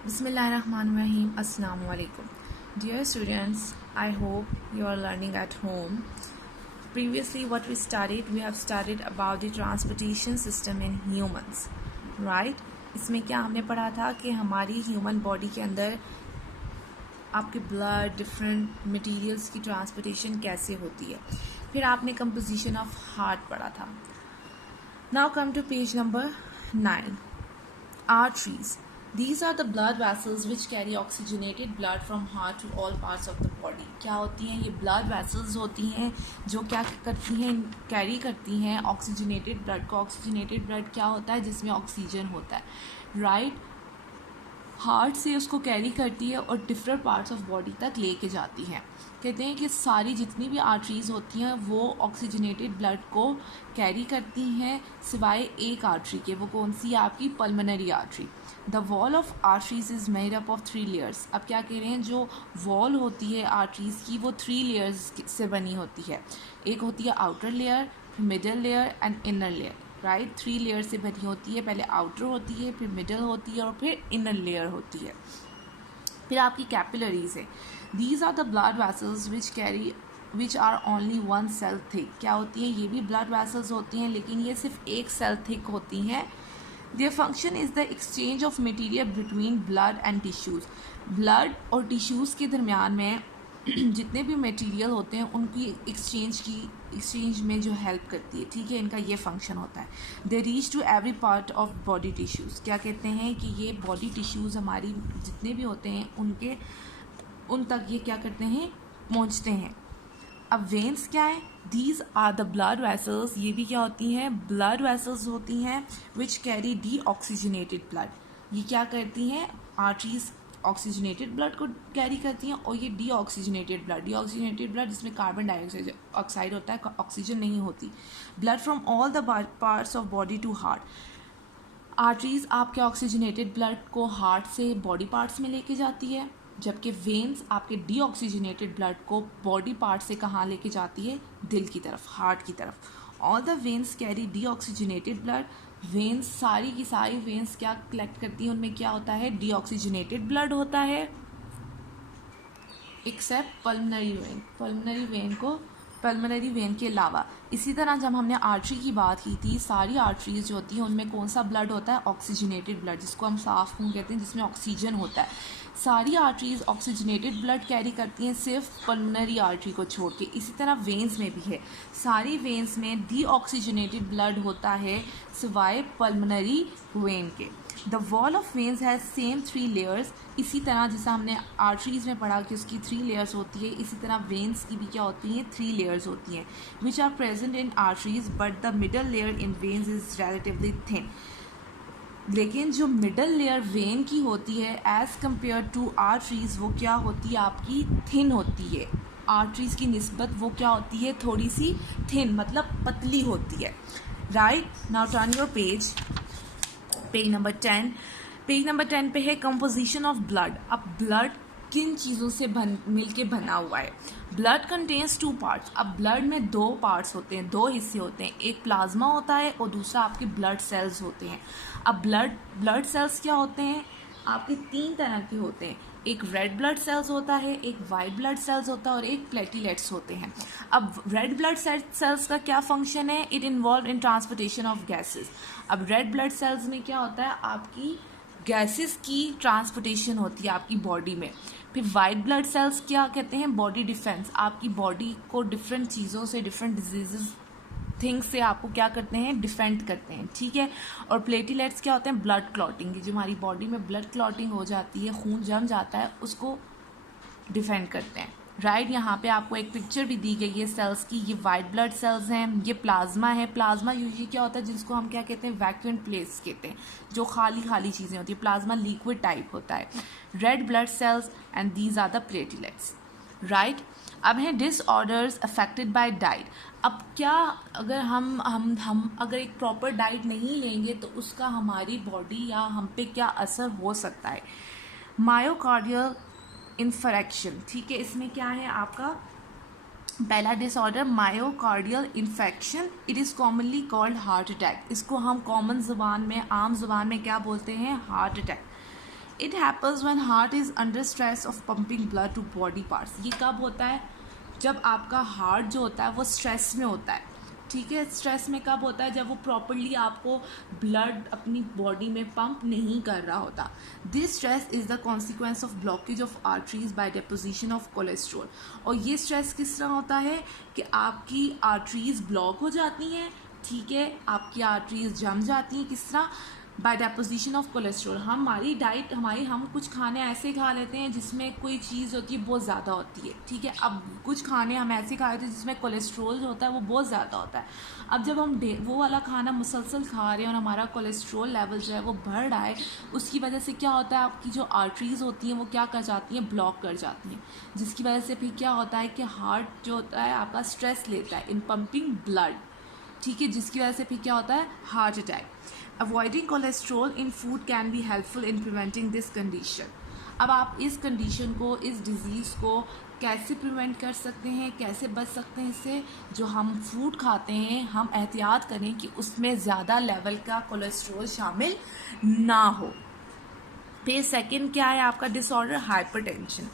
Bismillahirrahmanirrahim. Assalamu alaikum. Dear students, I hope you are learning at home. Previously, what we have studied about the transportation system in humans, right? इसमें क्या हमने पढ़ा था कि हमारी human body के अंदर आपके ब्लड डिफरेंट मटेरियल्स की ट्रांसपोर्टेशन कैसे होती है. फिर आपने कंपोजिशन ऑफ हार्ट पढ़ा था. Now come to page number 9. Arteries. These are the blood vessels which carry oxygenated blood from heart to all parts of the body. क्या होती हैं ये blood vessels होती हैं जो क्या करती हैं, कैरी करती हैं ऑक्सीजनेटेड ब्लड को. ऑक्सीजनेटेड ब्लड क्या होता है? जिसमें ऑक्सीजन होता है, राइट. हार्ट से उसको कैरी करती है और डिफरेंट पार्ट्स ऑफ बॉडी तक लेके जाती हैं. कहते हैं कि सारी जितनी भी आर्टरीज होती हैं वो ऑक्सीजनेटेड ब्लड को कैरी करती हैं सिवाय एक आर्टरी के. वो कौन सी? आपकी pulmonary artery. The wall of arteries is made up of 3 layers. अब क्या कह रहे हैं, जो वॉल होती है आर्टरीज की वो 3 लेयर्स से बनी होती है. एक होती है outer layer, middle layer and inner layer, right. 3 layer से बनी होती है. पहले आउटर होती है, फिर मिडल होती है और फिर इनर लेयर होती है. फिर आपकी कैपिलरीज है. These are the blood vessels which are only 1 cell thick. क्या होती हैं? ये भी ब्लड वेसल्स होती हैं लेकिन ये सिर्फ 1 सेल थिक होती हैं. Their function is the exchange of material between blood and tissues. Blood और टिश्यूज़ के दरमियान में जितने भी मटेरियल होते हैं उनकी एक्सचेंज में जो हेल्प करती है, ठीक है. इनका ये फंक्शन होता है. They reach to every part of body tissues. क्या कहते हैं कि ये बॉडी टिश्यूज़ हमारी जितने भी होते हैं उन तक ये क्या करते हैं, पहुँचते हैं. अब वेन्स क्या है? These are the blood vessels. ये भी क्या होती हैं? ब्लड वेसल्स होती हैं which carry deoxygenated blood. ये क्या करती हैं? आर्टरीज ऑक्सीजनेटेड ब्लड को कैरी करती हैं और ये डी ऑक्सीजनेटेड ब्लड जिसमें कार्बन डाइऑक्साइड होता है, ऑक्सीजन नहीं होती. Blood from all the parts of body to heart. Arteries आपके ऑक्सीजनेटेड ब्लड को हार्ट से बॉडी पार्ट्स में लेके जाती है, जबकि वेन्स आपके डी ऑक्सीजनेटेड ब्लड को बॉडी पार्ट से कहाँ लेके जाती है? दिल की तरफ, हार्ट की तरफ. All the veins carry deoxygenated blood. Veins सारी की सारी वेन्स क्या कलेक्ट करती हैं? उनमें क्या होता है? डी ऑक्सीजनेटेड ब्लड होता है, एक्सेप्ट पल्मोनरी वेन के अलावा. इसी तरह जब हमने आर्टरी की बात की थी, सारी आर्टरीज जो होती हैं उनमें कौन सा ब्लड होता है? ऑक्सीजनेटेड ब्लड, जिसको हम साफ खून कहते हैं, जिसमें ऑक्सीजन होता है. सारी आर्टरीज ऑक्सीजनेटेड ब्लड कैरी करती हैं सिर्फ पल्मोनरी आर्टरी को छोड़ के. इसी तरह वेन्स में भी है, सारी वेन्स में डी ऑक्सीजनेटेड ब्लड होता है सिवाय पल्मोनरी वेन के. The wall of veins has same 3 layers. इसी तरह जैसा हमने आर्टरीज में पढ़ा कि उसकी 3 लेयर्स होती है, इसी तरह वेन्स की भी क्या होती हैं? 3 लेयर्स होती हैं which are present in arteries, but the middle layer in veins is relatively thin. लेकिन जो मिडल लेयर वेन की होती है एज़ कम्पेयर टू आर्टरीज, वो क्या होती है? आपकी थिन होती है. आर्टरीज की निस्बत वो क्या होती है? थोड़ी सी थिन, मतलब पतली होती है, right. Now turn your page number 10. Page number 10 पे है कंपोजिशन ऑफ ब्लड. अब ब्लड किन चीज़ों से मिलके बना हुआ है? Blood contains 2 parts. अब ब्लड में 2 पार्ट्स होते हैं, 2 हिस्से होते हैं. एक प्लाज्मा होता है और दूसरा आपके ब्लड सेल्स होते हैं. अब ब्लड सेल्स क्या होते हैं? आपके 3 तरह के होते हैं. एक रेड ब्लड सेल्स होता है, एक वाइट ब्लड सेल्स होता है और एक प्लेटलेट्स होते हैं. अब रेड ब्लड सेल्स का क्या फंक्शन है? It involve in transportation of gases. अब रेड ब्लड सेल्स में क्या होता है? आपकी गैसेस की ट्रांसपोर्टेशन होती है आपकी बॉडी में. फिर वाइट ब्लड सेल्स क्या कहते हैं? Body defence. आपकी बॉडी को डिफरेंट चीज़ों से, डिफरेंट डिजीजेस, थिंग्स से आपको क्या करते हैं? डिफेंड करते हैं, ठीक है. और प्लेटलेट्स क्या होते हैं? Blood clotting. जो हमारी बॉडी में ब्लड क्लॉटिंग हो जाती है, खून जम जाता है, उसको डिफेंड करते हैं, राइट. यहाँ पे आपको एक पिक्चर भी दी गई है सेल्स की. ये वाइट ब्लड सेल्स हैं, ये प्लाज्मा है. प्लाज्मा यूजुअली क्या होता है? जिसको हम क्या कहते हैं? वैक्यूम प्लेस कहते हैं, जो खाली चीज़ें होती है. प्लाज्मा लिक्विड टाइप होता है. Red blood cells and these are the platelets, right. अब हैं डिसऑर्डर्स अफेक्टेड बाय डाइट. अब क्या अगर हम अगर एक प्रॉपर डाइट नहीं लेंगे तो उसका हमारी बॉडी या हम पे क्या असर हो सकता है? मायोकार्डियल इन्फेक्शन, ठीक है. इसमें क्या है आपका पहला disorder? Myocardial infection. It is commonly called heart attack. इसको हम कॉमन ज़ुबान में, आम ज़ुबान में क्या बोलते हैं? Heart attack. It happens when heart is under stress of pumping blood to body parts. ये कब होता है? जब आपका हार्ट जो होता है वो स्ट्रेस में होता है, ठीक है। स्ट्रेस में कब होता है? जब वो प्रॉपरली आपको ब्लड अपनी बॉडी में पंप नहीं कर रहा होता। This stress is the consequence of blockage of arteries by deposition of cholesterol. और ये स्ट्रेस किस तरह होता है कि आपकी आर्टरीज ब्लॉक हो जाती हैं, ठीक है, आपकी आर्टरीज जम जाती हैं। किस तरह? By deposition of cholesterol. हमारी डाइट हम कुछ खाने ऐसे खा लेते हैं जिसमें कोई चीज़ होती है बहुत ज़्यादा होती है, ठीक है। अब कुछ खाने हम ऐसे खा लेते हैं जिसमें कोलेस्ट्रॉल जो होता है वो बहुत ज़्यादा होता है। अब जब हम वो वाला खाना मुसलसल खा रहे हैं और हमारा कोलेस्ट्रॉल लेवल जो है वो बढ़ रहा है, उसकी वजह से क्या होता है, आपकी जो आर्टरीज होती हैं वो क्या कर जाती हैं, ब्लॉक कर जाती हैं, जिसकी वजह से फिर क्या होता है कि हार्ट जो होता है आपका स्ट्रेस लेता है इन पंपिंग ब्लड, ठीक है, जिसकी वजह से फिर क्या होता है, heart attack. Avoiding cholesterol in food can be helpful in preventing this condition. अब आप इस कंडीशन को, इस डिज़ीज़ को कैसे प्रिवेंट कर सकते हैं, कैसे बच सकते हैं इससे? जो हम फूड खाते हैं हम एहतियात करें कि उसमें ज़्यादा लेवल का कोलेस्ट्रॉल शामिल ना हो। फिर सेकंड क्या है आपका disorder, hypertension.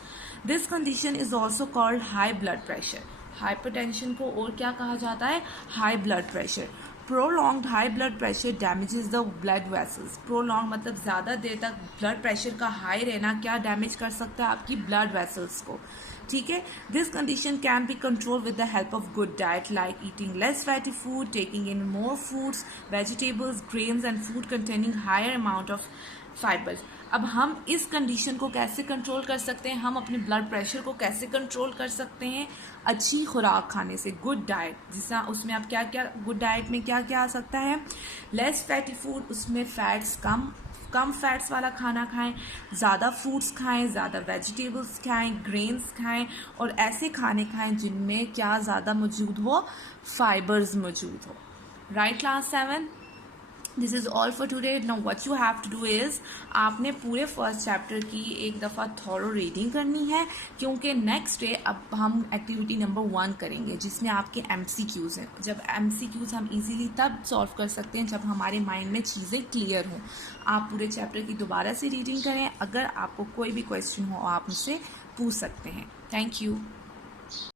This condition is also called high blood pressure. Hypertension को और क्या कहा जाता है, high blood pressure. Prolonged high blood pressure damages the blood vessels. Prolong मतलब ज़्यादा देर तक ब्लड प्रेशर का हाई रहना क्या डैमेज कर सकता है, आपकी ब्लड वेसल्स को, ठीक है। This condition can be control with the help of good diet like eating less fatty food, taking in more foods, vegetables, grains and food containing higher amount of fibres. अब हम इस condition को कैसे control कर सकते हैं, हम अपने ब्लड प्रेशर को कैसे कंट्रोल कर सकते हैं? अच्छी खुराक खाने से, गुड डाइट, जिसका उसमें आप क्या क्या, गुड डाइट में क्या क्या आ सकता है, लेस फैटी फूड, उसमें फैट्स कम फैट्स वाला खाना खाएं, ज़्यादा फ्रूट्स खाएं, ज़्यादा वेजिटेबल्स खाएं, ग्रेन्स खाएं, और ऐसे खाने खाएं जिनमें क्या ज़्यादा मौजूद हो, फाइबर्स मौजूद हो। Right, class 7। This is all for today. Now what you have to do is, आपने पूरे फर्स्ट चैप्टर की एक दफ़ा थॉरो रीडिंग करनी है, क्योंकि नेक्स्ट डे अब हम एक्टिविटी नंबर 1 करेंगे जिसमें आपके MCQs हैं। जब MCQs हम इजीली तब सॉल्व कर सकते हैं जब हमारे माइंड में चीज़ें क्लियर हों। आप पूरे चैप्टर की दोबारा से रीडिंग करें। अगर आपको कोई भी क्वेश्चन हो आप मुझसे पूछ सकते हैं। Thank you.